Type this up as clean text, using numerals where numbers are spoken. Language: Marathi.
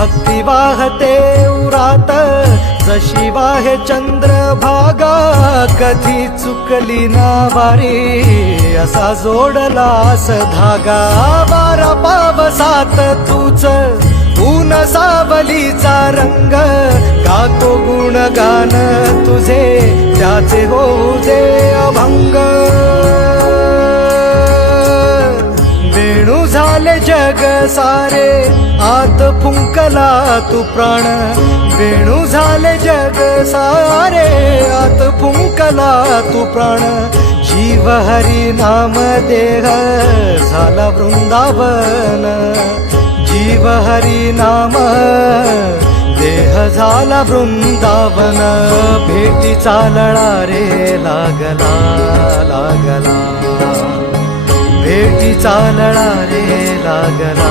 भक्ती वाहते उरात जशी वाहे चंद्रभागा, कधी चुकली ना वारी असा जोडलास धागा. वारा पावसात तूच ऊन सावलीचा रंग, गातो गुणगान तुझे त्याचे होऊ दे अभंग. वेणू झाले जग सारे आत फुंकला तू प्राण, वेणू झाले जग सारे आत फुंकला तू प्राण. जीव हरी नाम देह झाला वृंदावन, जीव हरी नाम देह झाला वृंदावन. भेटीचा लळा रे लागला लागला, भेटीचा लळा रे लागला.